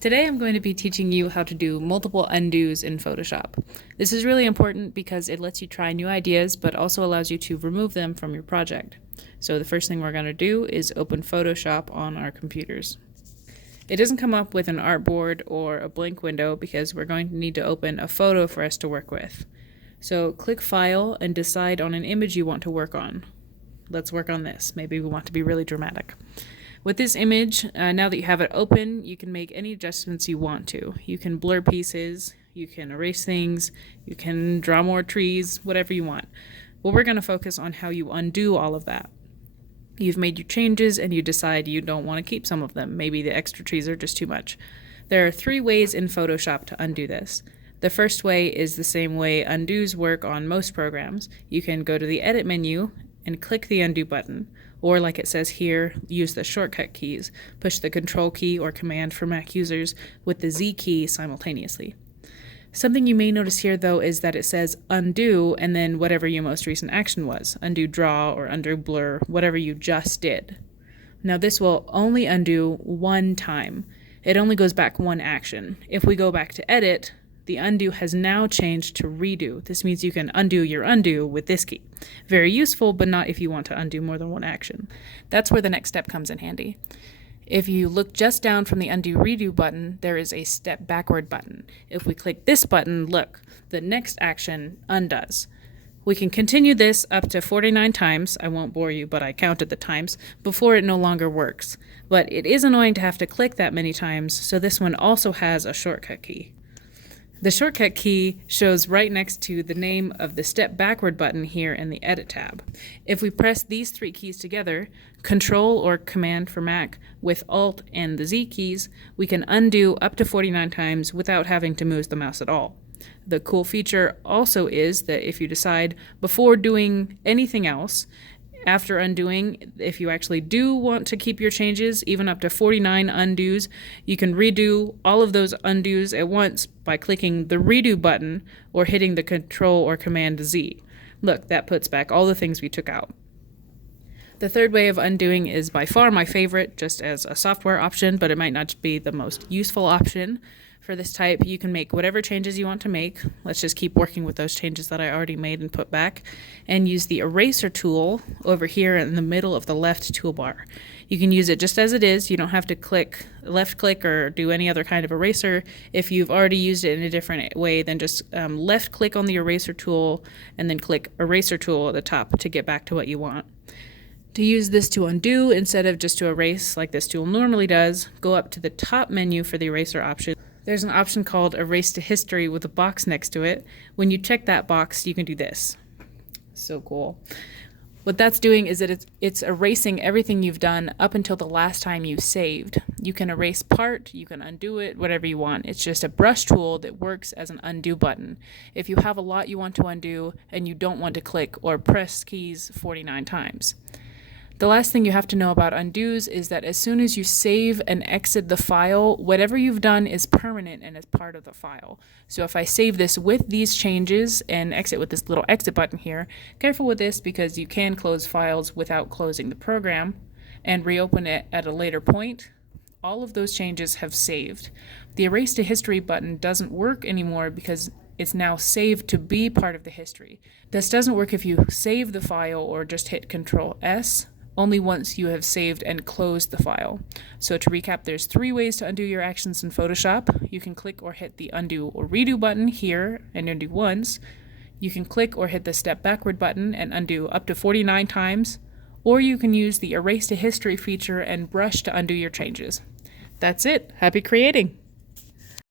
Today I'm going to be teaching you how to do multiple undos in Photoshop. This is really important because it lets you try new ideas but also allows you to remove them from your project. So the first thing we're going to do is open Photoshop on our computers. It doesn't come up with an artboard or a blank window because we're going to need to open a photo for us to work with. So click File and decide on an image you want to work on. Let's work on this. Maybe we want to be really dramatic. With this image, now that you have it open, you can make any adjustments you want to. You can blur pieces, you can erase things, you can draw more trees, whatever you want. Well, we're going to focus on how you undo all of that. You've made your changes and you decide you don't want to keep some of them. Maybe the extra trees are just too much. There are 3 ways in Photoshop to undo this. The first way is the same way undos work on most programs. You can go to the Edit menu and click the Undo button, or like it says here, use the shortcut keys. Push the Control key or Command for Mac users with the Z key simultaneously. Something you may notice here though is that it says undo and then whatever your most recent action was. Undo draw or undo blur, whatever you just did. Now this will only undo one time. It only goes back one action. If we go back to Edit, the undo has now changed to redo. This means you can undo your undo with this key. Very useful, but not if you want to undo more than one action. That's where the next step comes in handy. If you look just down from the undo redo button, there is a step backward button. If we click this button, look, the next action undoes. We can continue this up to 49 times, I won't bore you, but I counted the times, before it no longer works. But it is annoying to have to click that many times, so this one also has a shortcut key. The shortcut key shows right next to the name of the step backward button here in the Edit tab. If we press these 3 keys together, Control or Command for Mac with Alt and the Z keys, we can undo up to 49 times without having to move the mouse at all. The cool feature also is that if you decide before doing anything else, after undoing, if you actually do want to keep your changes, even up to 49 undos, you can redo all of those undos at once by clicking the Redo button or hitting the Control or Command Z. Look, that puts back all the things we took out. The third way of undoing is by far my favorite, just as a software option, but it might not be the most useful option. For this type, you can make whatever changes you want to make. Let's just keep working with those changes that I already made and put back, and use the eraser tool over here in the middle of the left toolbar. You can use it just as it is. You don't have to left click or do any other kind of eraser. If you've already used it in a different way, then just left click on the eraser tool and then click eraser tool at the top to get back to what you want. To use this to undo instead of just to erase like this tool normally does, go up to the top menu for the eraser option. There's an option called Erase to History with a box next to it. When you check that box, you can do this. So cool. What that's doing is that it's erasing everything you've done up until the last time you saved. You can erase part, you can undo it, whatever you want. It's just a brush tool that works as an undo button. If you have a lot you want to undo and you don't want to click or press keys 49 times. The last thing you have to know about undos is that as soon as you save and exit the file, whatever you've done is permanent and is part of the file. So if I save this with these changes and exit with this little exit button here, careful with this because you can close files without closing the program and reopen it at a later point. All of those changes have saved. The Erase to History button doesn't work anymore because it's now saved to be part of the history. This doesn't work if you save the file or just hit Control S. Only once you have saved and closed the file. So to recap, there's 3 ways to undo your actions in Photoshop. You can click or hit the undo or redo button here and undo once. You can click or hit the step backward button and undo up to 49 times. Or you can use the Erase to History feature and brush to undo your changes. That's it. Happy creating!